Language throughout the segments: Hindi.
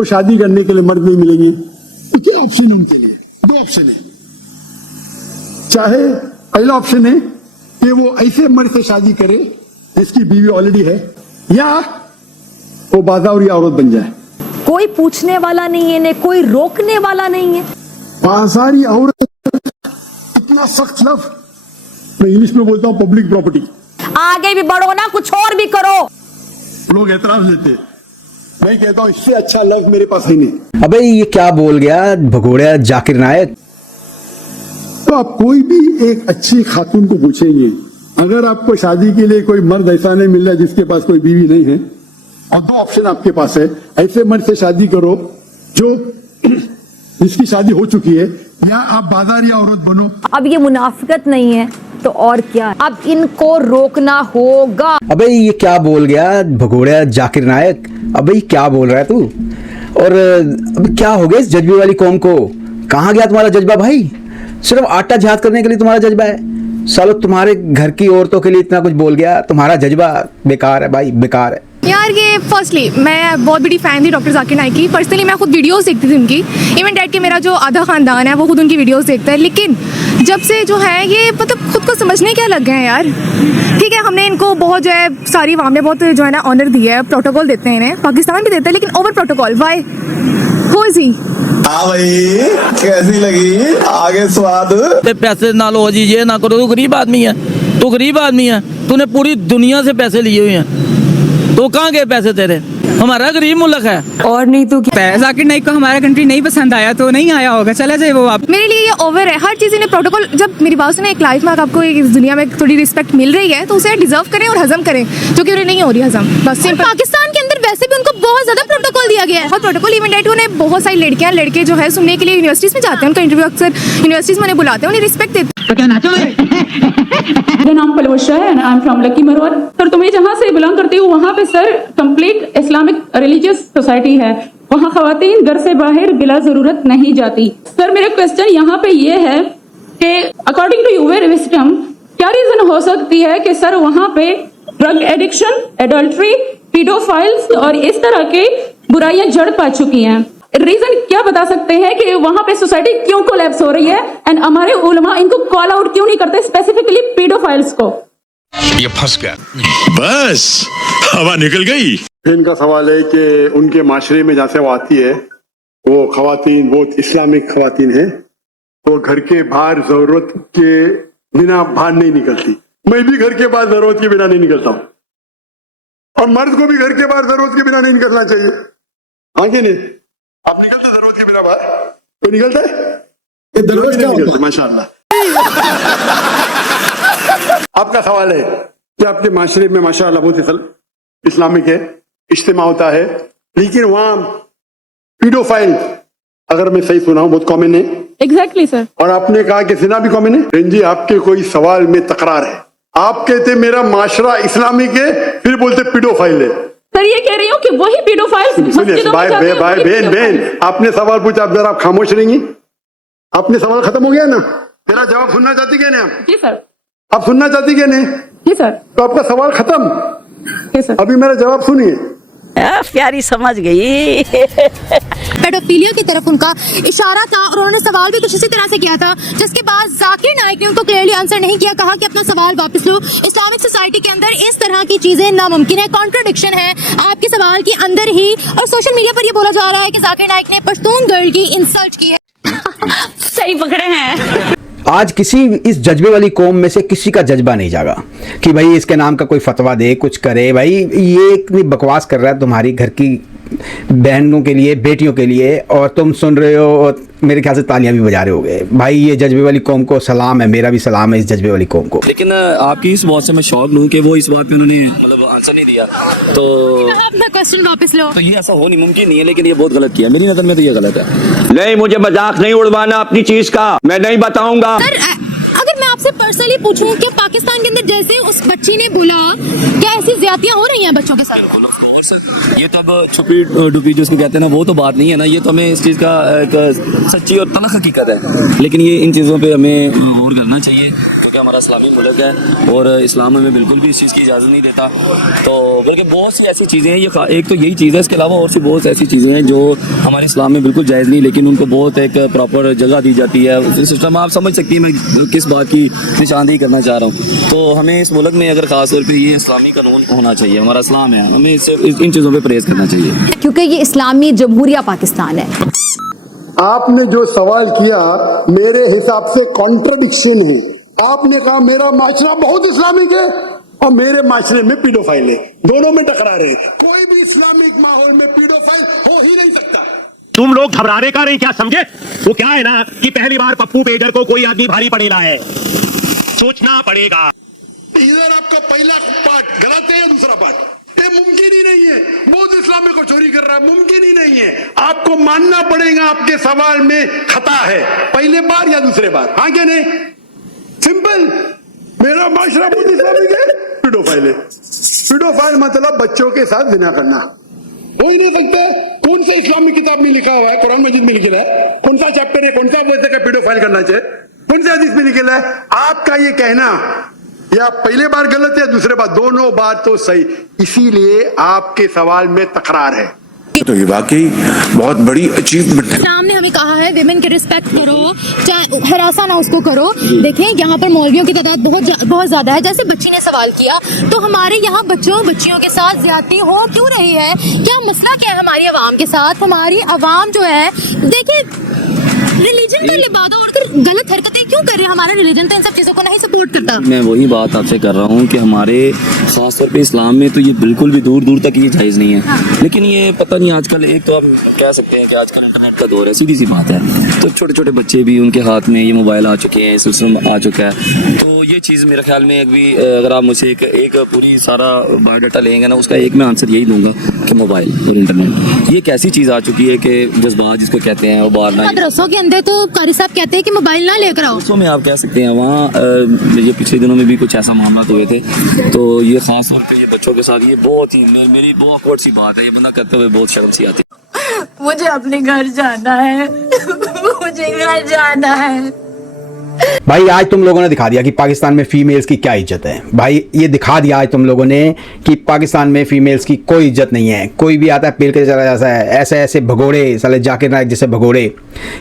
आपको शादी करने के लिए मर्द नहीं मिलेंगे। तो क्या ऑप्शन है उनके लिए? दो ऑप्शन है। चाहे पहला ऑप्शन है कि वो ऐसे मर्द से शादी करे जिसकी बीवी ऑलरेडी है, या वो बाजारी औरत बन जाए। कोई पूछने वाला नहीं है, ने कोई रोकने वाला नहीं है। बाजारी औरत, इतना सख्त लफ्ज, मैं इंग्लिश में बोलता हूं पब्लिक प्रॉपर्टी। आगे भी बढ़ो ना, कुछ और भी करो। लोग एतराज देते, मैं कहता हूं इससे अच्छा लफ्ज मेरे पास ही नहीं। अबे ये क्या बोल गया भगोड़िया जाकिर नायक। तो आप कोई भी एक अच्छी खातून को पूछेंगे, अगर आपको शादी के लिए कोई मर्द ऐसा नहीं मिल रहा जिसके पास कोई बीवी नहीं है, और दो ऑप्शन आपके पास है, ऐसे मर्द से शादी करो जो जिसकी शादी हो चुकी है, या आप बाजारी औरत बनो। अब ये मुनाफिकत नहीं है तो और क्या, अब इनको रोकना होगा। अबे ये क्या बोल गया भगोड़िया जाकिर नायक। अबे ये क्या बोल रहा है तू? और अब क्या हो गया इस जज्बे वाली कौम को? कहाँ गया तुम्हारा जज्बा भाई? सिर्फ आटा झाद करने के लिए तुम्हारा जज्बा है। सालो तुम्हारे घर की औरतों के लिए इतना कुछ बोल गया, तुम्हारा जज्बा बेकार है भाई, बेकार है यार। ये फर्स्टली मैं बहुत बड़ी फ़ैन थी डॉक्टर जाकिर नाइक की। पर्सनली मैं खुद वीडियोस देखती थी उनकी। इवन डैड के मेरा जो आधा ख़ानदान है वो खुद उनकी वीडियोस देखता है। लेकिन जब से जो है ये मतलब खुद को समझने क्या लग गए हैं यार। ठीक है, हमने इनको बहुत जो है सारी अवाम ने बहुत जो है ना ऑनर दिया है, प्रोटोकॉल देते हैं इन्हें, पाकिस्तान भी देता है, लेकिन ओवर प्रोटोकॉल वाई हो ही। हाँ भाई, कैसी लगी आगे स्वाद? पैसे ना लो जी, ये ना करो। तू गरीब आदमी है, तू गरीब आदमी है, तूने पूरी दुनिया से पैसे लिए हुए हैं, तो कहाँ गए पैसे तेरे? हमारा गरीब मुल्क है। और नहीं तो क्या, जाकिर नाइक को हमारा कंट्री नहीं पसंद आया तो नहीं आया होगा, चला जाए वो आप। मेरे लिए ये ओवर है हर चीज़। इन्हें प्रोटोकॉल, जब मेरी बात सुने, एक लाइफ में आपको इस दुनिया में थोड़ी रिस्पेक्ट मिल रही है तो उसे डिजर्व करें और हजम करें, जो कि उन्हें नहीं हो रही हजम। बस पाकिस्तान के अंदर वैसे भी उनको बहुत ज्यादा प्रोटोकॉल दिया गया है, बहुत प्रोटोकॉल। इवन डेट उन्हें बहुत सारी लड़कियां लड़के जो है सुनने के लिए यूनिवर्सिटीज में जाते हैं, उनका इंटरव्यू अक्सर यूनिवर्सिटीज में उन्हें बुलाते हैं, उन्हें रिस्पेक्ट देते हैं। मेरा नाम पलवशा है, I am from Lakki Marwat. Sir तुम्हें जहाँ से बिलोंग करती हूँ वहाँ पे sir complete Islamic religious society है। वहाँ खवातीन घर से बाहर बिला जरूरत नहीं जाती। सर मेरा क्वेश्चन यहाँ पे ये है कि अकॉर्डिंग टू यूर विजडम क्या रीजन हो सकती है कि सर वहाँ पे ड्रग एडिक्शन, एडल्ट्री, पीडोफाइल्स और इस तरह के बुराइयां जड़ पा चुकी हैं? रीजन क्या बता सकते हैं कि वहां पे सोसाइटी क्यों कोलैप्स हो रही है, एंड हमारे उलमा इनको कॉल आउट क्यों नहीं करते, स्पेसिफिकली पीडोफाइल्स को? ये फंस गया, बस हवा निकल गई। इनका सवाल है कि उनके माशरे में जहाँ से वो आती है, वो खवातीन बहुत इस्लामिक खवातीन है, वो घर के बाहर जरूरत के बिना बाहर नहीं निकलती। मैं भी घर के बाहर जरूरत के बिना नहीं निकलता हूँ, और मर्द को भी घर के बाहर जरूरत के बिना नहीं निकलना चाहिए। आगे नहीं, आप निकलते जरूरत के बिना बाहर? कोई निकलता है? ये जरूरत क्या होता है? माशाअल्लाह। आपका सवाल है कि आपके माशरे में माशाअल्लाह बहुत इस्लामिक है, इज्तिमा होता है, लेकिन वहां पीडोफाइल, अगर मैं सही सुना हूं, बहुत कॉमन है। Exactly sir. और आपने कहा कि जिना भी कॉमन है। बहन जी, आपके कोई सवाल में तकरार है। आप कहते मेरा माशरा इस्लामिक है, फिर बोलते पीडोफाइल है। सर ये कह रही हूँ कि वही पीडोफाइल्स बहन, आपने सवाल पूछा, आप जरा आप खामोश रहेंगी? आपने सवाल खत्म हो गया ना? मेरा जवाब सुनना चाहती क्या नहीं आप? जी सर। आप सुनना चाहती क्या नहीं? जी सर। तो आपका सवाल खत्म। जी सर। अभी मेरा जवाब सुनिए। प्यारी समझ गई। पेडोफिलिया की तरफ उनका इशारा था और उन्होंने सवाल भी कुछ इसी तरह से किया था, जिसके बाद जाकिर नाइक ने उनको क्लियरली आंसर नहीं किया, कहा कि अपना सवाल वापस लो। इस्लामिक सोसाइटी के अंदर इस तरह की चीजें नामुमकिन है, कॉन्ट्रडिक्शन है आपके सवाल के अंदर ही। और सोशल मीडिया पर ये बोला जा रहा है कि जाकिर नाइक ने पश्तून गर्ल की इंसल्ट की है। सही पकड़े हैं। आज किसी इस जज्बे वाली कौम में से किसी का जज्बा नहीं जागा कि भाई इसके नाम का कोई फतवा दे, कुछ करे। भाई ये इतनी बकवास कर रहा है तुम्हारी घर की बहनों के लिए, बेटियों के लिए, और तुम सुन रहे हो और मेरे ख्याल से तालियां भी बजा रहे होगे। भाई ये जज्बे वाली कौम को सलाम है, मेरा भी सलाम है इस जज्बे वाली कौम को। लेकिन आपकी इस बात से मैं शॉक हूँ कि वो इस बात पे उन्होंने मतलब आंसर नहीं दिया, तो अपना क्वेश्चन वापस लो। तो ये ऐसा हो नहीं मुमकिन नहीं है, लेकिन ये बहुत गलत किया मेरी नजर में, तो ये गलत है। नहीं, मुझे मजाक नहीं उड़वाना अपनी चीज का, मैं नहीं बताऊंगा। अगर मैं आपसे पर्सनली पूछूं कि पाकिस्तान के अंदर जैसे उस बच्ची ने बोला, क्या ऐसी ज्यादतियां हो रही हैं बच्चों के साथ? ये तब छुपी डुपी जो उसको कहते हैं ना, वो तो बात नहीं है ना। ये तो हमें इस चीज़ का एक सच्ची और तलख हकीकत है, लेकिन ये इन चीज़ों पे हमें गौर करना चाहिए। क्योंकि हमारा इस्लामी मुल्क है और इस्लाम हमें बिल्कुल भी इस चीज़ की इजाज़त नहीं देता। तो बल्कि बहुत सी ऐसी चीज़ें हैं, ये एक तो यही चीज़ है, इसके अलावा और सी बहुत ऐसी चीज़ें हैं जो हमारे इस्लाम में बिल्कुल जायज़ नहीं, लेकिन उनको बहुत एक प्रॉपर जगह दी जाती है। सिस्टम आप समझ सकती हैं मैं किस बात की निशानदेही करना चाह रहा हूँ। तो हमें इस मुल्क में अगर ख़ास तौर पर ये इस्लामी कानून होना चाहिए, हमारा इस्लाम है, हमें इससे इन चीज़ों पर परहेज़ करना चाहिए, क्योंकि ये इस्लामी जमहूरिया पाकिस्तान है। आपने जो सवाल किया मेरे हिसाब से कॉन्ट्रडिक्शन है। आपने कहा मेरा माशरा बहुत इस्लामिक है और मेरे माशरे में पीडोफाइल है, दोनों में टकरार है। कोई भी इस्लामिक माहौल में पीडोफाइल हो ही नहीं सकता। तुम लोग घबराने का नहीं, क्या समझे? वो क्या है ना कि पहली बार पप्पू पेजर को कोई आदमी भारी पड़ेगा है, सोचना पड़ेगा। इधर आपका पहला पार्ट गलत है या दूसरा पार्ट? ये मुमकिन ही नहीं है। बहुत इस्लामी को चोरी कर रहा है, मुमकिन ही नहीं है। आपको मानना पड़ेगा आपके सवाल में खता है, पहले बार या दूसरे बार, हाँ क्या नहीं? सिंपल। मेरा माशरा बहुत इस्लामिक है, पीडोफाइल है। पीडोफाइल मतलब बच्चों के साथ जिना करना हो ही नहीं सकता। कौन सा इस्लामिक किताब में लिखा हुआ है? कुरान मजीद में लिखा है? कौन सा चैप्टर है, कौन सा वर्स है पीडोफाइल करना चाहिए? कौन सा हदीस में लिखा है? आपका ये कहना या पहले बार गलत है, दूसरे बार, दोनों बात तो सही। इसीलिए आपके सवाल में तकरार है। तो ये वाकई बहुत बड़ी अचीवमेंट है। इस्लाम ने हमें कहा है विमेन की रिस्पेक्ट करो, चाहे हरासा ना उसको करो। देखें यहाँ पर मौलवियों की तादाद बहुत ज्यादा है। जैसे बच्ची ने सवाल किया, तो हमारे यहाँ बच्चियों के साथ ज्यादती हो क्यों रही है? क्या मसला क्या है हमारी आवाम के साथ? हमारी आवाम जो है, देखिए रिलीजन का लिबादा और गलत हरकतें क्यों कर रहे हैं? हमारा रिलीजन तो इन सब चीजों को नहीं सपोर्ट करता। मैं वही बात आपसे कर रहा हूँ कि हमारे खास तौर पे इस्लाम में तो ये बिल्कुल भी दूर दूर तक ये जायज़ नहीं है। हाँ। लेकिन ये पता नहीं आजकल, एक तो हम कह सकते हैं कि आजकल इंटरनेट का दौर है, सीधी सी बात है। तो छोटे छोटे बच्चे भी, उनके हाथ में ये मोबाइल आ चुके हैं, सिस्टम आ चुका है। तो ये चीज़ मेरे ख्याल में अभी अगर आप मुझसे एक पूरी सारा बायोडाटा लेंगे ना, उसका एक मैं आंसर यही दूंगा कि मोबाइल और इंटरनेट ये एक ऐसी चीज़ आ चुकी है कि जज्बात जिसको कहते हैं वो बाहर ना। मदरसों के अंदर तो कारी साहब कहते हैं कि मोबाइल ना लेकर आओ। में आप कह सकते हैं वहाँ ये पिछले दिनों में भी कुछ ऐसा मामला हुए थे। तो ये खास तौर पे ये बच्चों के साथ ये बहुत ही मेरी बहुत awkward सी बात है, ये बंदा करते हुए बहुत शर्म सी आती है। मुझे अपने घर जाना है, मुझे घर जाना है। भाई आज तुम लोगों ने दिखा दिया कि पाकिस्तान में फीमेल्स की क्या इज्जत है। भाई ये दिखा दिया आज तुम लोगों ने कि पाकिस्तान में फीमेल्स की कोई इज्जत नहीं है। कोई भी आता है पेल के चला जाता है। ऐसे ऐसे भगोड़े साले जाकिर नायक जैसे भगोड़े,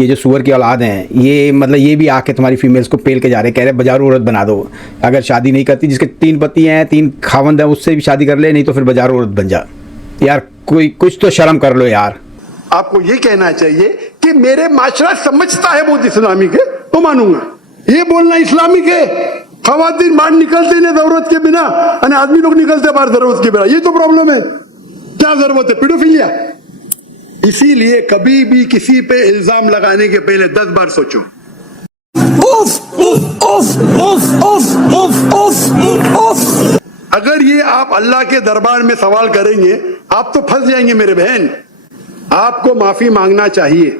ये जो सुअर की औलाद हैं, ये मतलब ये भी आके तुम्हारी फीमेल्स को पेल के जा रहे, कह रहे बाजारू औरत बना दो। अगर शादी नहीं करती, जिसके 3 पति हैं, 3 खावंद हैं, उससे भी शादी कर ले, नहीं तो फिर बाजारू औरत बन जा। यार कोई कुछ तो शर्म कर लो यार। आपको ये कहना चाहिए कि मेरे माशरा समझता है बहुत इस्लामिक है तो मानूंगा। ये बोलना इस्लामिक है, खवातीन बाहर निकलते नहीं जरूरत के बिना, और आदमी लोग निकलते बाहर जरूरत के बिना, ये तो प्रॉब्लम है। क्या जरूरत है? पीडोफिलिया। इसीलिए कभी भी किसी पे इल्जाम लगाने के पहले 10 बार सोचो। अगर ये आप अल्लाह के दरबार में सवाल करेंगे, आप तो फंस जाएंगे मेरे बहन। आपको माफी मांगना चाहिए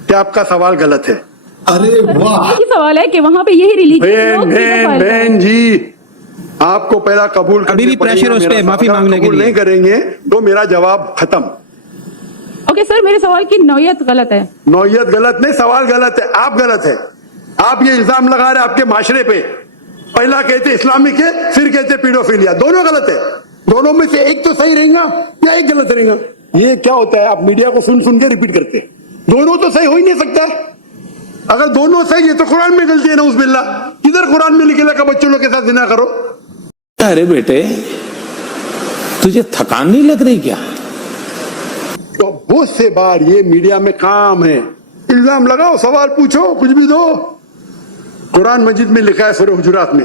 कि आपका सवाल गलत है। अरे वाह, यही सवाल है कि वहाँ पे यही रिलीजन। बहन जी, आपको पहला कबूल अभी भी प्रेशर उस पे माफी मांगने के लिए नहीं करेंगे तो मेरा जवाब खत्म। ओके सर, मेरे सवाल की नौयत गलत है। नौयत गलत नहीं, सवाल गलत है, आप गलत है। आप ये इल्जाम लगा रहे आपके माशरे पे। पहला कहते इस्लामिक है, फिर कहते पीडोफिलिया, दोनों गलत है। दोनों में से एक तो सही रहेगा या एक गलत रहेगा। ये क्या होता है, आप मीडिया को सुन सुन के रिपीट करते, दोनों तो सही हो ही नहीं सकता। अगर दोनों सही है तो कुरान में गलती है ना, उस बिल्ला किधर कुरान में लिखे लगा बच्चों लोग के साथ जिना करो। अरे बेटे, तुझे थकान नहीं लग रही क्या? तो बहुत से बार ये मीडिया में काम है, इल्जाम लगाओ, सवाल पूछो, कुछ भी दो। कुरान मजीद में लिखा है सूरह हुजुरात में,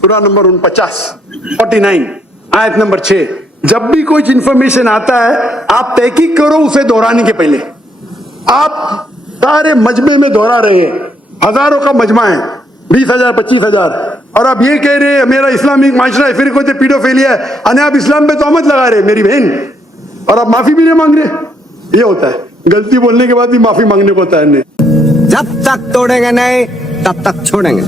सूरह नंबर 49 आयत नंबर 6, जब भी कोई इंफॉर्मेशन आता है आप तहकीक करो उसे दोहराने के पहले। आप सारे मजमे में दोहरा रहे हैं, हजारों का मजमा है, 20,000 25,000, और आप ये कह रहे हैं मेरा इस्लामिक माशरा है, फिर कोई पीडोफिलिया है, और आप इस्लाम पे तोहमत लगा रहे मेरी बहन, और आप माफी भी नहीं मांग रहे। ये होता है, गलती बोलने के बाद भी माफी मांगने को तैयार नहीं। जब तक तोड़ेंगे नहीं तब तक छोड़ेंगे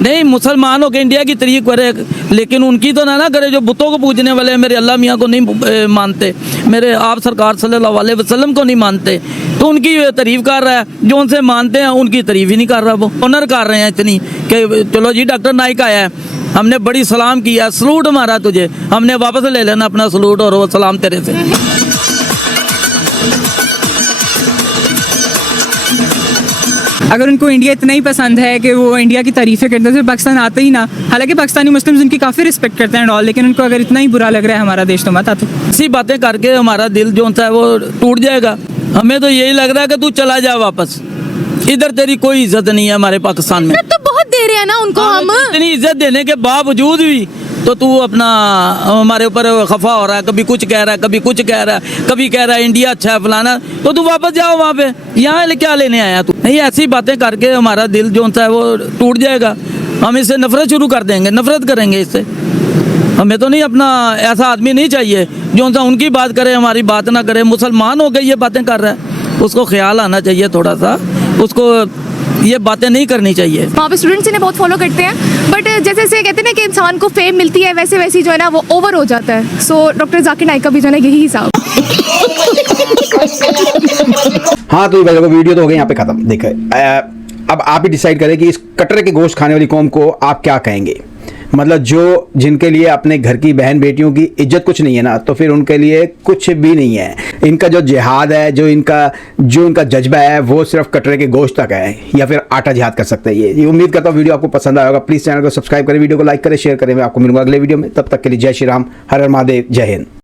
नहीं, मुसलमान के इंडिया की तरीक करे, लेकिन उनकी तो ना करे जो बुतों को पूजने वाले मेरे अल्लाह मियाँ को नहीं मानते, मेरे आप सरकार सल्लल्लाहु अलैहि वसल्लम को नहीं मानते, तो उनकी तारीफ कर रहा है। जो उनसे मानते हैं उनकी तारीफ ही नहीं कर रहा, वो ऑनर कर रहे हैं इतनी कि चलो जी डॉक्टर नाइक आया है, हमने बड़ी सलाम किया, सलूट मारा तुझे, हमने वापस ले लेना अपना सलूट और वो सलाम तेरे से। अगर उनको इंडिया इतना ही पसंद है कि वो इंडिया की तारीफ़ें करते हैं तो पाकिस्तान आते ही ना। हालांकि पाकिस्तानी मुस्लिम्स उनकी काफ़ी रिस्पेक्ट करते हैं और, लेकिन उनको अगर इतना ही बुरा लग रहा है हमारा देश तो मत आते। ऐसी बातें करके हमारा दिल जो है वो टूट जाएगा। हमें तो यही लग रहा है कि तू चला जा वापस, इधर तेरी कोई इज्जत नहीं है हमारे पाकिस्तान में। तो बहुत दे रहे हैं ना उनको हम। इतनी इज्जत देने के बावजूद भी तो तू अपना हमारे ऊपर खफा हो रहा है, कभी कुछ कह रहा है, कभी कुछ कह रहा है, कभी कह रहा है इंडिया अच्छा है फलाना, तो तू वापस जाओ वहाँ पे, यहाँ क्या लेने आया तू? नहीं, ऐसी बातें करके हमारा दिल जो है वो टूट जाएगा, हम इससे नफरत शुरू कर देंगे, नफरत करेंगे इससे। हमें तो नहीं, अपना ऐसा आदमी नहीं चाहिए जो सा उनकी बात करे हमारी बात ना करे। मुसलमान होकर ये बातें कर रहा है, उसको ख्याल आना चाहिए थोड़ा सा, उसको ये बातें नहीं करनी चाहिए। वहाँ पे स्टूडेंट्स इन्हें बहुत फॉलो करते हैं, बट जैसे जैसे कहते हैं ना कि इंसान को फेम मिलती है वैसे वैसे जो है ना वो ओवर हो जाता है। सो डॉक्टर जाकिर नाइक का भी जो है ना यही हिसाब। हाँ तो भाई वीडियो तो हो गई यहाँ पे खत्म। देखिए अब आप ही डिसाइड करें कि इस कटरे के गोश्त खाने वाली कौम को आप क्या कहेंगे। मतलब जो जिनके लिए अपने घर की बहन बेटियों की इज्जत कुछ नहीं है ना, तो फिर उनके लिए कुछ भी नहीं है। इनका जो जिहाद है, जो इनका जज्बा है, वो सिर्फ कटरे के गोश्त तक है, या फिर आटा जिहाद कर सकते हैं ये उम्मीद करता हूँ वीडियो आपको पसंद आएगा। प्लीज़ चैनल को सब्सक्राइब करें, वीडियो को लाइक करें, शेयर करें। मैं आपको मिलूंगा अगले वीडियो में, तब तक के लिए जय श्री राम, हर हर महादेव, जय हिंद।